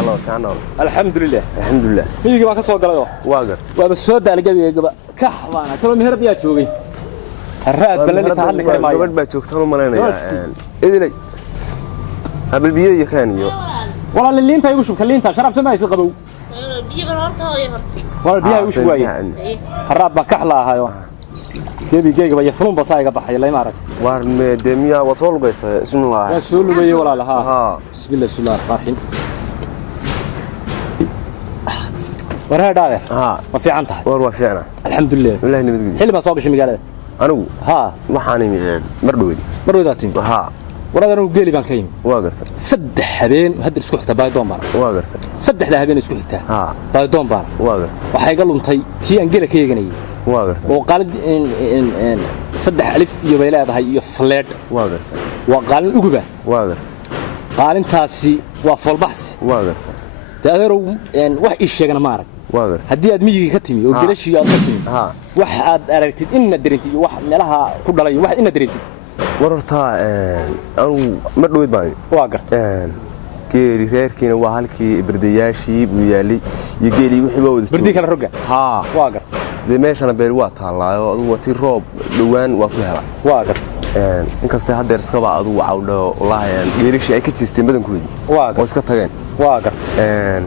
الله كانوا الحمد لله الحمد لله ميجي ما كسو غلايو واقر وبسودا لغبيغبا كحبانا تلو مهر بيا جوغي الراد بلل تهل كرماي gabadh baa joogtaan u maleynaya idilay habal biyo yakaniyo wala liinta igu shub kaliinta sharab samaysi qabow biyo horta hooyo horta wala biyo igu shub waay الراد با كخلاhayo gebigeega bay fulun basayga baxay la imaarag war meedemiya wasoo lugaysa bismillah soo lugay walaalaha bismillah subhanahu wa ta'ala warhaadaade ma fiican tahay war fiicna alxamdulillah ilaahay nabadgeliyo xilma soo gashay magaalada anigu waxaan mardhoweyd waradan uu geeli baan ka yimi waa gartay saddex habeen hadda isku xigta baaydoon baan waa gartay saddexda habeen isku xigta baaydoon baan waa gartay waxa iga luntay tii aan geela ka yeeganay waa gartay oo qalad in saddex alif iyo bay leedahay iyo fleed waa gartay waa qalin uguba waa gartay qalintaasi waa folbaxsi waa gartay taageero wax ii sheegana ma arag waa gartay haddii aad miyiga ka timi oo geelashii aad ka timi wax aad aragtid inna dareentid wax meelaha ku dhalay wax inna dareentid wararta anu ma dhaweyd baan waa gartay geeri reerkiina waa halkii birdayaashii buu yaalay iyo geeli wixii baa wada birdi kala roga waa gartay meeshana beel waa taalaayo adigu wati roob dhawaan waa tu hela waa gartay inkasta haddeer iskaba adigu cawdho wallaahi geelishii ay ka jeesteen badankoodii oo iska tageen waa gartay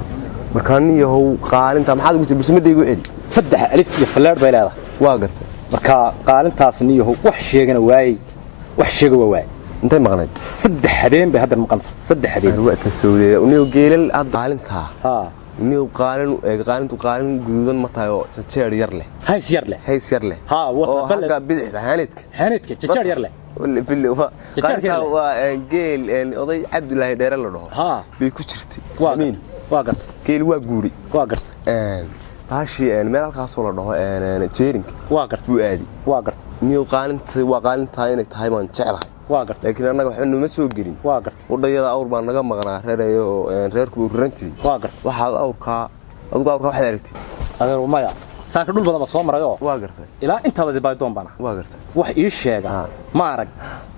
markaan yahow qaalinta maxaad ugu tirbi sumadaygu celi saddex alif iyo falaad bay leedahay waa gartay marka qaalintaas niyahow wax sheegana waayay wax sheega waay intay maqnayd saddex habeen bay hadda maqan saddex habeen waqti sooday inuu geelal qaalinta inuu qaalintu qaalin guduudan ma tahay oo jeer yar leh hays yar leh oo haga bidixda hanidka jeer yar leh wala billi waa geel oday Cabdullaahi dheere la dhaho bay ku jirtay amiin waa gartay geel waa guuri waa gartay baashi meel halkaas oo la dhaho jeerinka waa gartay buu aadi waa gartay niyo qaalinta inay tahay baan jecelahay waa gartay laakiin anaga waxaan numa soo gelin waa gartay wadayada awr baan naga maqnaa reereeyo reerku uu rantii waa gartay waxaad awrka waxaad aragtid adeer umaya saaka dhul badan soo marayo waa gartay ilaa inta wada baaydoon bana waa gartay wax ii sheega ma arag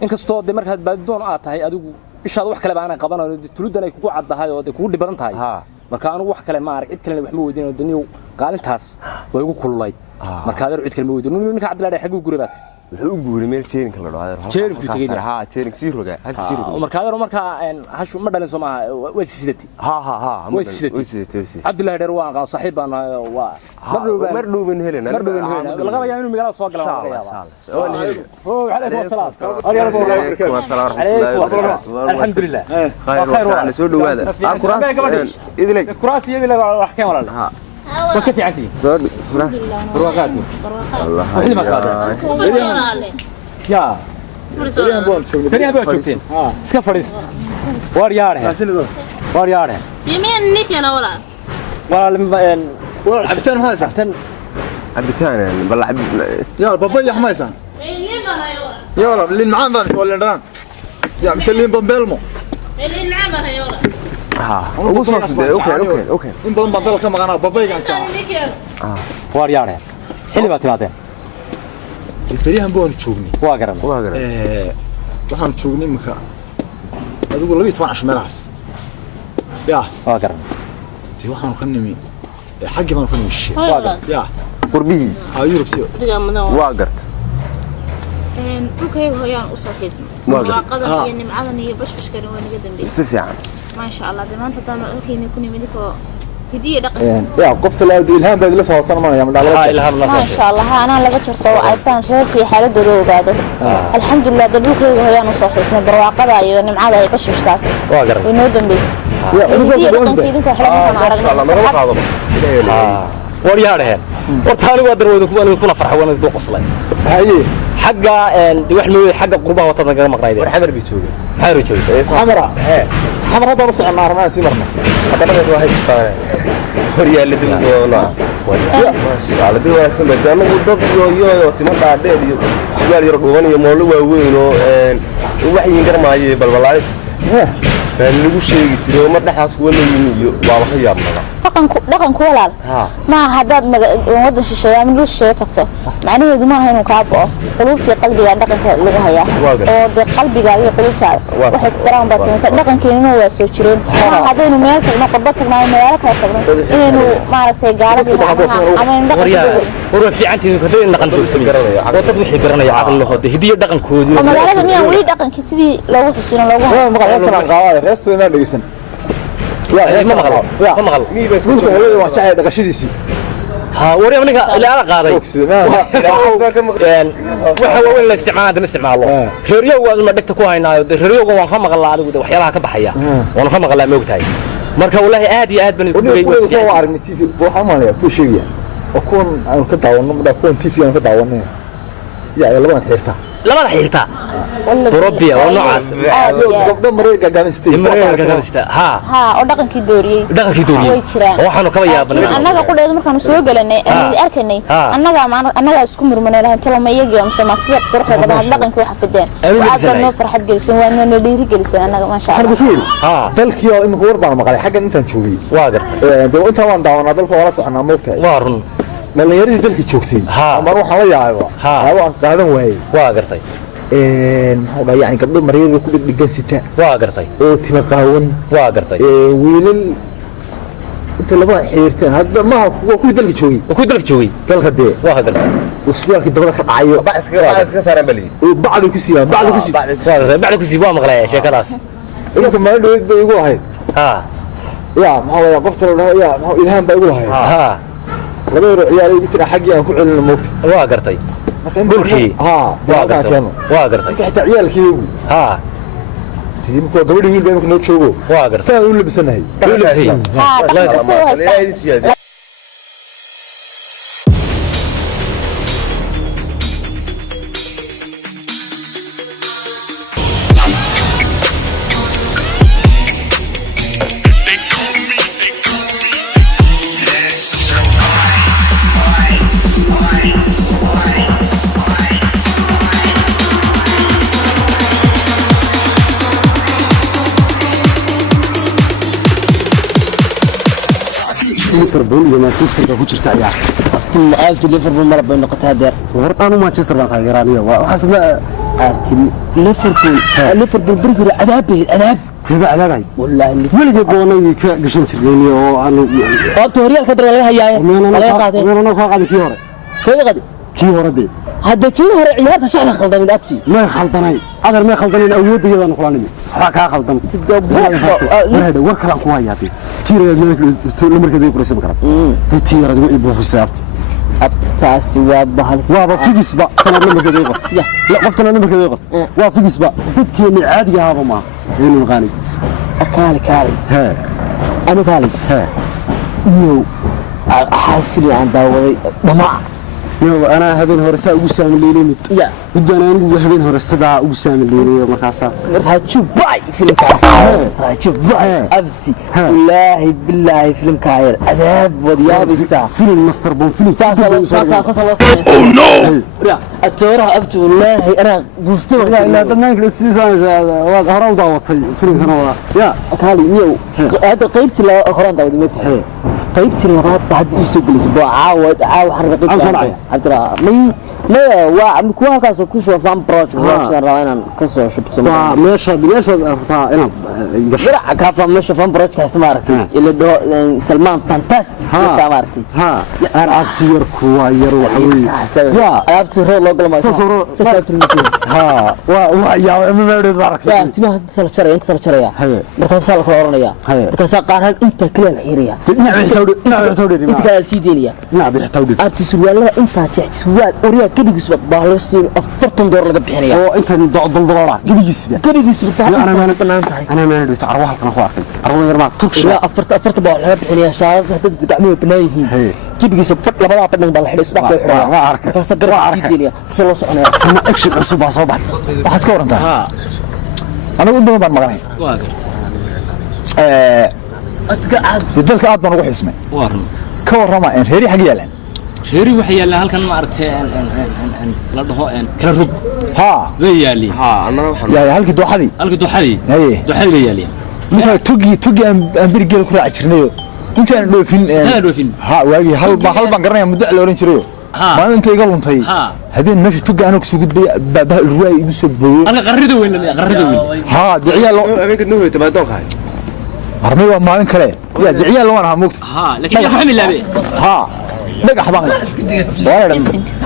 inkastoo de markaad baaydoon aad tahay adigu ishaad wax kale baan qabanayo tuludan ay kugu caddahay oo ay kugu dhiban tahay marka anu wax kale ma arag cid kale wax ma weydiin daniyo qaalintaas way ugu kululay marka adeer cid kale ma weydiin ninka Cabdullaahi xaguu guri baad wuxuu u guuray meel jeerinka la dhaho jeerinku tagay jeerink sii roga halka sii roga marka adeer marka hashu ma dhalin Soomaa way sidati way sidati Cabdullaahi dheer waan qaa saaxiib baan waa mar dhowban helena laga yaabaa inuu magaalada soo galo laga yaabaa عليكم السلام الحمد لله خير سو دواده idilay kuraasi idilay wax ka walaal وش في عندي؟ صاد برواقاتي الله وحدي ما قاعد يا فريان بون شوفين اسكا فريست وارياره يمين نيك انا ولا عبتان هذا عبتان بالله يا بابا يا حمايسان يا ولا اللي معانا ولا دران يا مسلين بمبلمو اللي نعمها يا ولا ugu soo fiday okay in badan baan dalka maqana babaygan ka waaryaare xilli baad timaadeen fariyahan boon joognay waa garan waxaan joognay marka adigu 12 meelahaas ya waa garan tii waxaan ka nimi xaqi baan ka nimi waa garan ya qurbihi Yurubtiyo waa garta dhulkay hooyaan u soo xiisnay waaqada iyo nimcadan iyo bashbashkan waa naga dambeeyay si fiican ما شاء الله دمانت تام أوكي نكون ملكه هدية دقيقة يا قفت لا إلهام بدي لسه وصلنا ما يعمل إلهام ما شاء الله أنا لقيت شرصة وعيسان في حالة دروب هذا الحمد لله دلوك هي نصح اسمه برواقة يعني معاه بش كاس ونودن بس هدية دقيقة كيدك وحلا ما عرفنا ورياره ورتاني ودر ودكم كنا فرح وانا ذوق اصلا هاي حقه دي وحنا حق قربه وطن مقرايده حمر بيتوي حمر جوي حمراء حمراء هذا نص النار ما سمرنا هذا ما هو هيستان وريا اللي دلنا ما شاء الله دي واسم بدنا ودد يو تمدا دheer iyo yaar yar dhuuban iyo moolo waaweyn oo waxay ingar maaye balbalays baan lagu sheegi jiray mar dhaxaas wala yimiyo waa ka yaabnaa dhaqanku walaal ma hadaad wada shisheeyo ama la shisheeyo tagto macnaheedu ma aha inuu ka boo qulubtii qalbiga dhaqanka lagu hayaa oo de qalbiga iyo qulubta waxay faraan baad samaysaa dhaqankeena waa soo jireen hadaynu meel tagno qodba tagno meel kale tagno inaynu maaragtay gaaladii ama in dhaqanka war fiicantii kadib dhaqan dulsimi oo dad wixii garanaya aqal lahooda hidiyo dhaqankoodu magaalada miyaa wali dhaqankii sidii loogu xusino loogu hayo reestada ma dhageysan ما مغل مي بس كنت هو واحد دقشديسي ها وري aniga ilaala qaaday waxa weyn la isticmaalo reeriyo waa ma dhigta ku haynaayo reeriyo waan ka maqlaa adigu waxyaalaha ka baxaya waan ka maqlaa ma ogtahay marka wallahi aad iyo aad baan u dhigay waa aragnay TV waxa ma leeyahay ku sheegaya oo kun aan ka daawano ma kun TV aan ka daawanay yaa labada xirta European oo noocaas gabdho mareega ha oo dhaqankii dooriyay way jiraan waxaanu ka yaabnay annaga ku dheed markaan soo galanay aan arkanay annaga isku murmanay lahayn tolo ma iyagii amse ma sida qurxo badan dhaqanka waxa fideen aad noo farxad gelisan waa noo dhiiri gelisan annaga ma sha Allah dalkii oo imika warbaan maqalay xagga intaan joogay waa gartay inta waan daawanaa dalka wala soconaa moogtahay waa run dhalinyaradii dalka joogtay mar waxaan la yaabay waan qaadan waayay waa gartay maxaa dhahay yani gabdho mareega ku dhigdhigan sita waa gartay oo tima qaawan waa gartay wiilal inta laba xiriirteen hadda ma ku dalka joogay dalka dee waa gartay usbuucii dabada ka dhacayo iska saaran bali bacdu ku siiyaan bacdu ku sii waa maqlay sheekadaas inta ma dhoweyd bay igu ahayd ya maxaa wada qofta la dhaho ya ilhaan baa igu ahayd laba yaro ciyaar igu tira xaqii aan ku celino moogta waa gartay dhulkii waa gartay xataa ciyaalkiigu imku gabadhi wiil baa imku noo joogo waa gartay saa u labisanahay dhaqanka soo haysta ليفربول ومانشستر ku jirta ayaa تم أزل ليفربول مرة بين نقطة هذا ورقانو مانشستر بان تاgeeraniyo waxaasna ليفربول برجر عذاب تبع عذابay والله weligeed boonay ka gashan jirnay oo aanu horyal ka dara laga hayaa laga qaaday meelana ka qaaday kii hore kii hore de hadda kii hore ciyaarta saxda khaldan abti ma khaldanay adar ma khaldanay awoodayadan kulanimi waxa ka khaldan tidoo war kala ku hayaatay tiirada markay qoraysan karam tiirada way buufisaabti abtaasi waa bahal waa figisba tanad markay qor la qoftana markay qor waa figisba dadkeena caadiga ahaba ma inuu qaani kaali ha anu kaali ha iyo xaafil aan daawaday dhamaa أنا هبين هرساء وسام الليلي بدنا نقول هبين هرساء وسام الليلي مركاسا هتشوف باي فيلم كاير هتشوف باي أبتي والله بالله فيلم كاير أذهب ودياب الساعة فيلم مستر بون فيلم سا أوه نو التورة أبتي والله أنا قصتي لا بدنا نقول سيزان هراو دعوتي فيلم هنا يا كالي نيو هذا قيبتي لأخران دعوتي متى قيبتي لغاية بعد يسوق الأسبوع عاود حرقت أترى ما وكوا كاسو كوسو فان بروجكت راينا كاسو شبتو ماشي أنا جرا كافا ماشي فان بروجكت استمرت اللي دو سلمان فانتاستيك استمرتي أنا أكتر كواير وحوي يا أكتر لو قال ما سسرت المكان يا ما بدي بارك يا تبي سلشري أنت سلشري مركز سالك أورنيا مركز قارن أنت كل الحيرية أنت كل سيدينيا نعم بيحتاجون أنت سوالف أنت تحت سوال أوريا كذي جسمك بالوسي أفرتون دور لقى بحرية أو أنت ضلضلة كذي جسمك أنا ما ندري تعرف واحد كنا خواك أروح يرمى تركش لا أفرت بالها بحرية شاف هتد تعمل بنايهم كذي جسمك لا بلا بدنا بالحرية صدق ما أعرف كاس قرار سيدينيا سلوس أنا أكشن عصبة صباح واحد كور أنت أنا أقول بدون مغني أتقعد يدلك أعطنا نروح اسمه وارن كور رما إن هيري حق يلين هيري وحيا لها كان ما أردت لا ضهو كلا رب ها ليالي ها أنا يا هلك دوحدي هلك دوحدي هي دوحدي ليالي ninka tugi aan birigeel ku raaci jirnayo intaan dhoofin ha waagi hal baan garanaya muddo la oran jiray maalinta iga luntay habeen meesha tugi aan ku soo gudbay baba ruwaay igu soo booyay aniga qarrida weyn ha diciyaal habeenka noo hoyta baad doonkahay armay waa maalin kale ya diciyaal waan ahaa moogta laakiin waxa milaabe dhagax baan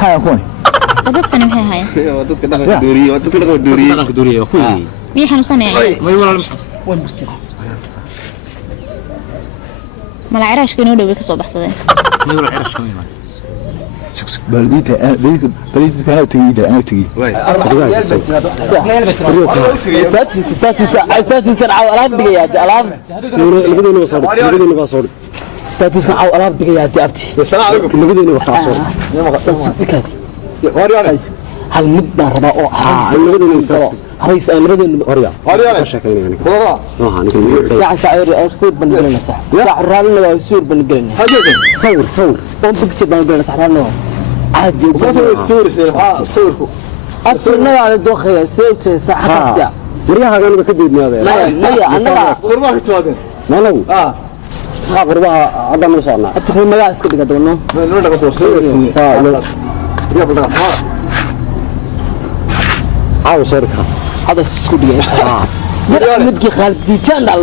ha koon dadkani maxay hayaan dadka dhaqanka dooriye ku yiri miyay xanuunsanayaan way walaal mala ciraashka inoo dhow ka soo baxsadeen may walaal ciraashka ma imaan baldita kana tagi status kan caaw alaab digaya alaab labadeena soo status kan caaw alaab digaya abti labadeena waxa soo hal mid baan rabaa oo hays aan labadeena ka shaqeynayaan يا سعير أصير بنقلنا صح يا حرالنا ويصير بنقلنا صور قوم بكتب بنقلنا صح حرالنا عادي صوركو أتصلنا على الدوخية سيت صح حسيا وريها أنا بكديدني هذا لا أنا غربها توادن ما لو غربها هذا ما صارنا أتخيل مجالس كده قدرنا ما نقدر نصور يا بلاد عاو صاركها هذا السكودي مدقي خالد ديجان على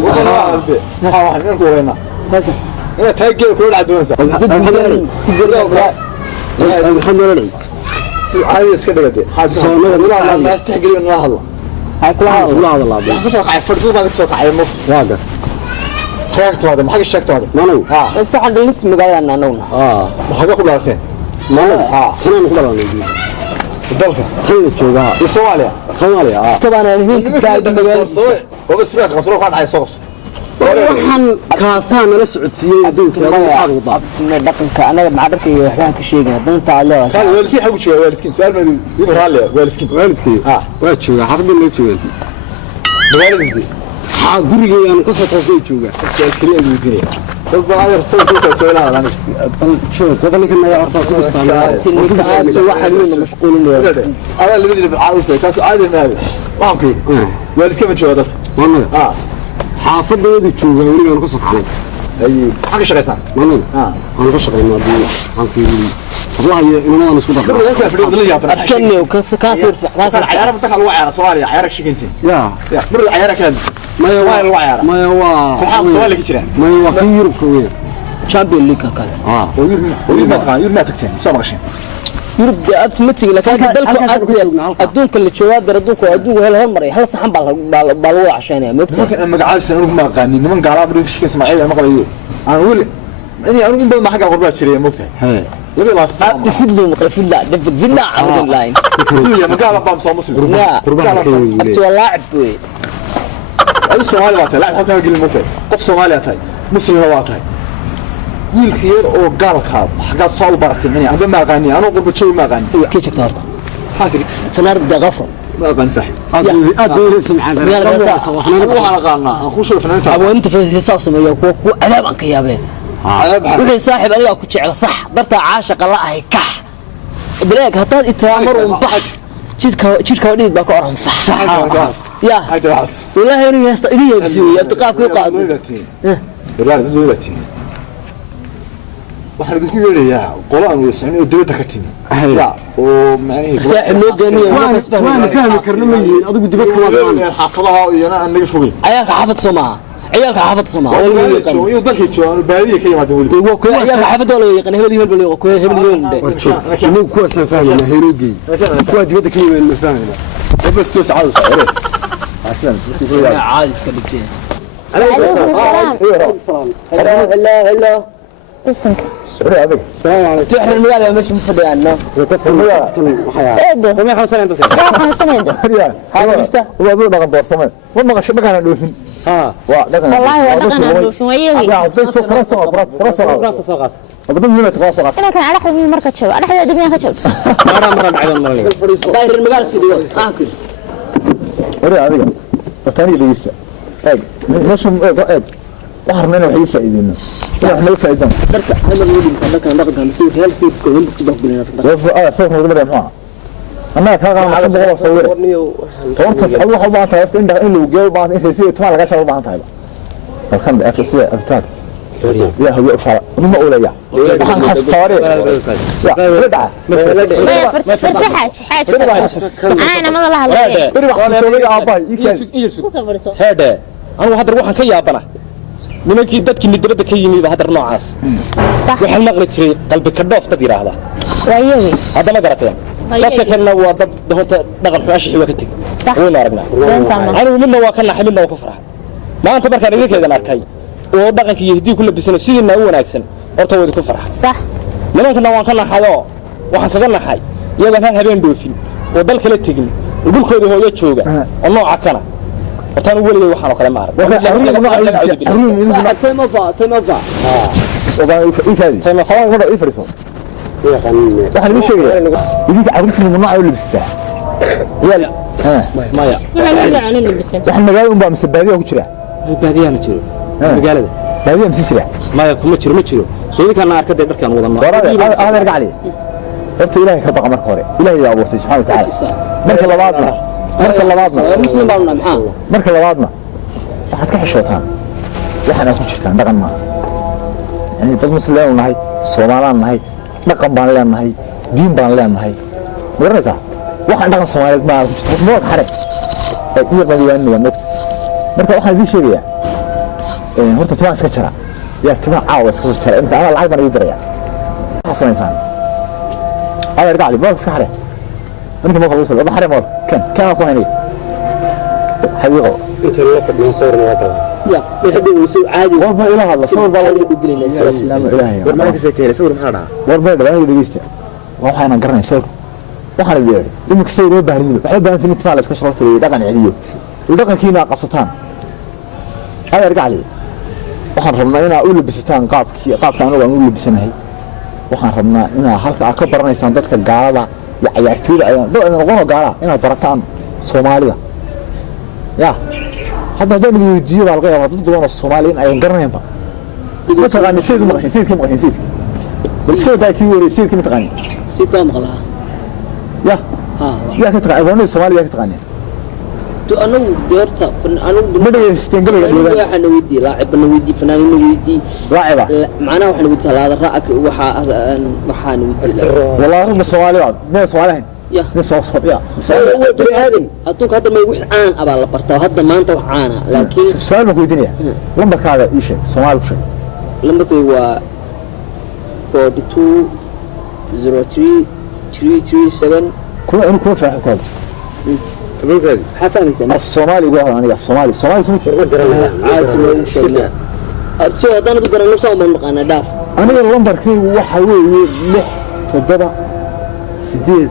واحد منكم وينا بس انا تاجي كل عدونسا الحمد لله عايز كده دي لا تحقي لنا هلا هاي كلها ولا هذا الله بس قاعد فرضوا بعد سوق عيل مف واقع شاكت هذا ما حق الشاكت هذا ما لو بس حد اللي مقالنا نونا ما حق قبل الاثنين ما لو احنا نقدر الدلك تيجي جوجها في صوماليا طبعا انا هناك قاعد وبس فيك غفروا كان عايز صوص waxaan kaasaan la socodsiiyay adduunka waxa uu abtina dhaqanka anaga macdarkay waxaan ka sheegay danta Allah كان والدكين حقو جوga والدكين سؤال ما يقول رالي والدكين waalidkii waa jooga xafadda la jooga والدكين ha gurigeyga aan ka soo toosnay jooga سؤال كريم يديني طب هذا رسول كنت سؤال هذا انا bal joog gobolka naga horta ku isticmaalay tinka waxaan weyn mashquulin انا اللي بدي بعاوز كاس عادي ما هذا ما في والدكين ما جوga waana xaafadda jooga wariga aan ka safray اي حق شقيسان waana aan ka shaqeynaa hadii aan ku yiri wallahi inaan isku dhaqmo dadka fadhiyo la yaab أكني وكاسر كاسر عيار بدك الوعي سؤال عيارك شيكنسي يا مرد عيارك هذا ما سؤال الوعي ما هو فحام سؤالك جيران ما هو كير كوير شامبيون ليج كان وير ما تقان يور ما تكتين سو ماشي يرد أبت متي لكن دلك أدون كل الشواد دردوك وأدون هل مري هل صحن بالوا عشان يا مبتدئ ممكن أما قاعد سنة ما قاني من قال أبدا شيء اسمه عيل ما قال أنا أقول يعني أنا أقول ما حاجة غربات شريه مبتدئ يبي ما تصير تفيدوا مقرفين لا تفيدوا لا عبد اللاين يا ما قال أبغى مصاب مسلم لا أبت واللاعب بوي أي سؤال واتها لا حكى قل المبتدئ قف سؤال واتها مسلم واتها wiil khiyar oo gaalka xaga soo baratay min aba ma qaani ana qurba joog ma qaani كيف تختارت حاضر فنار دغفر ما قان صح أدي سمعان waxaan qaanaa aan ku soo fanaanta أبو أنت في حساب سمية كو عذاب أنك يا بيه وحي صاحب أنا كنت شعر صح درت عاشق الله هي كح بلاك هتاد إتامر ومبح شيرك وليد باكو أرهم صح يا هاي راس والله يريد يستقيل بسوي يبتقاف كي قاعد الرجال دولتي waxaan idinku yeerayaa qolaan weesaan oo dibadda ka timi ya oo macnaheedu saaxib loo geeniyo waan fahmi karna ma yihiin adigu dibadda ma waa xaafadaha iyana aan naga fogay ciyaalka xaafad Soomaa ciyaalka xaafad Soomaa wala yaqaan iyo dalkii joogan baadiye ka yimaadeen wali waa ku ciyaalka xaafad wala yaqaan hebel hebel ku hebel hebel inuu ku asan fahmina heerogey kuwa dibadda ka yimaadeen ma fahmina bas toos caadi saare asan caadi iska dhigteen عليكم السلام هلا هلا بسنك سوري ابك السلام عليكم تحرر المقالة مش مفضي عنه ايه ده ما حوصل عندك راح سنه ده هذا لسه هو ذو دغن دورسمay wama qashay ma kana dhoofin waa dhagan والله ودقنا في ويغي soo فرصه أبدا من يتواصل انا كان على حد من مركز شباب انا حد دبنا كشبت مرة بعد داير المقالة سيدي اكل وري adiga tani dhigista eeg meeshan eeg waxaan meel waxay faa'iideyna wax ma faa'iidan darka hada lagu dhigay sadaka dhaqanka si hel si ku inta ku dhaqbilina waa soo hore ma أنا كان عم بقول صور. أنت أول واحد بعد تعرف إن لو جاي بعد إنت سير تما لقاش أول بعد تعرف. فالكم بأفسية أفتاد يا هو أفعل ما أولياء وحن خاص صواري يا ردعة فرصة حاج أنا ما الله عليه بري وحن صواري أباي هذا أنا هذا روحان كي أبنا nimankii dadkii midabada ka yimid hadar noocaas صح waxaan maqli jiray qalbi ka dhoofta yiraahda وياي hadda ma garateen dadka kalena waa dad doonta dhaqan xushii waa ka tag صح way aragnaa anigu midna waa ka naxay midna waa ku faraxay maanta markaan idinkeedan arkay oo dhaqankii yahdii ku labisana sidina u wanaagsan horta way ku faraxay صح nimankana waan ka naxayo waxaan kaga naxay iyaga habeen dhoofin oo dal kala tagin dhulkooda hooyo jooga oo nooca kana hortaan weligay waxaan kale ma arag تيما خلاص مرة يفرسون واحد ليش شيء يجيك عرفتني من نوع اللبسة يلا مايا واحد مقالهم بقى مسبادية وكشرة baadiyaha ma jiro magaalada baadiyaha مسجرة maya kuma jiro soo kana arkay dharkan wadano هذا يرجع لي قلت إلهي كبقى مرة كوري إلهي يا أبو سبحانه وتعالى مركل لبعضنا مسلم بعضنا محام مركل لبعضنا واحد كحشوتان واحد أكون شفتان دقن ما يعني dad muslim leen nahay Soomaaliland nahay dhaqan baan leenahay diin baan leenahay magaraysa waxaan dhaqan Soomaaliyeed ma ku jirto mood xare ee iyo badiyaan waa nogta marka waxaan idin sheegayaa horta tuwaan iska jira yaa tuwaan caawa iska jira inta ana lacag baan idin diraya xasanaysan ala irgacli boog iska xare inta ma qabuusay wada xare mood kan ku haynay xaqiiqo انت اللي قد نصورنا هذا يا بيحدي ويسوي عادي والله إله الله صور بالله يقولنا السلام إلهي war ma ka sheekay sawir maxaa dhaha war bay dhalaan dhageysta waxaan garanay sawir waxaan leeyahay imika sawir oo baahan yahay waxay baahan tahay inta la iska sharafto dhaqan celiyo dhaqankiina qabsataan hada irgacli waxaan rabnaa inaa u labisataan qaabka anagu aan u labisanahay waxaan rabnaa inaa halka ka baranaysaan dadka gaalada iyo ciyaartooyda ayaan dad noqono gaala inaa barataan Soomaalida يا حتى ده اللي يجي على الغير ضد دول الصوماليين أيام قرنين بقى مثلا نسيت مغني نسيت كم مغني نسيت بس كده ده كيوري نسيت كم تغني سي كم غلا يا يا كتغني أظن الصومالي يا كتغني تو أنا ديرت أنا بدي يستنقل يقولون إحنا ودي لاعب نودي فنان نودي لاعبة معنا وإحنا ودي هذا رأك وحنا ودي والله هم الصومالي بعد ما صوماليين يا نفس الصوت يا هو بني آدم أتوقع هذا ما يروح عن أبى الله برتا وهذا ما أنت عانى لكن سؤال ما كويدني لما كذا إيش صومال بشيء لما كوا 42 03 337 كنا أنا كنا في حتى abulka hadi حفاني سنة في الصومالي يقول أنا في الصومالي سمعت عاد سنة أبتسو هذا أنا تقدر نفسه من مقانا داف أنا اللمبر كي وحوي لح تدبا سديد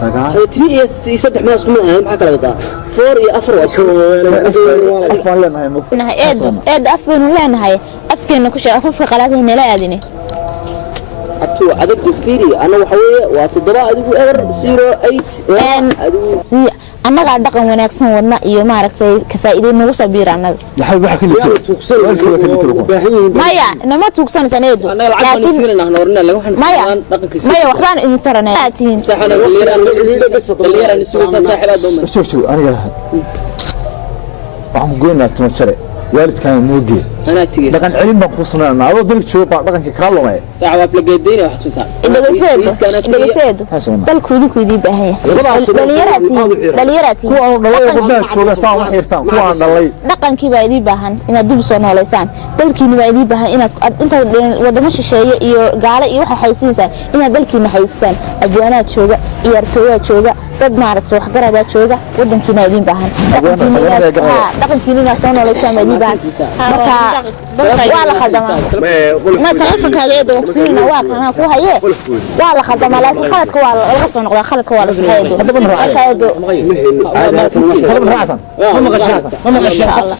سجال تري يصدق ما يسكون منها ما حكى لك فور يأفر أفعل لنا هاي إنها إد أفبن ولا نهاية أفكن كوش أخف قلاته هنا لا أدني أبتو عدد كثيري أنا وحوي واتدبا أدو إير 08 أدو سي أنا قاعد دقن وناكسون ودنا إيو ما ركتي كفائدة نوصل بير أنا يحب يحكي لي مايا إنما توكسن سنيدو أنا العب نسينا نحن ورنا لو إحنا مايا وحبان إني ترى ناتين ساحنا اللي يرى نسوي صاحب هذا شوف أنا waxaan goynaa timir sare waalidkaan mooge أنا تيجي dhaqan celin baan ku sameynaa adoo dalka jooga dhaqanka kala lumay ساعة وفلقيدين وحسب ساعة إندغسيدو dalkoodii koodii baahan dhalinyarati kuwa aan dhalay wadada jooga saan wax yartaan kuwa aan dhalay dhaqankii baa idin baahan inaad dib soo nooleysaan dalkiina baa idin baahan inaad inta wadamo shisheeye iyo gaale iyo waxa haysiinsan inaad dalkiina haysaan adwaanaad jooga ciyaartooyada jooga dad maaragtay wax garada jooga wadankiina idin baahan dhaqankiina soo nooleysaan baa idin baahan marka waa la khaldama ma telefonkaaga eedo oksiina waa kana ku haye waa la khaldama laakiin khaladka waa laga soo noqdaa khaladka waa la saxeeyo هذا من رأسا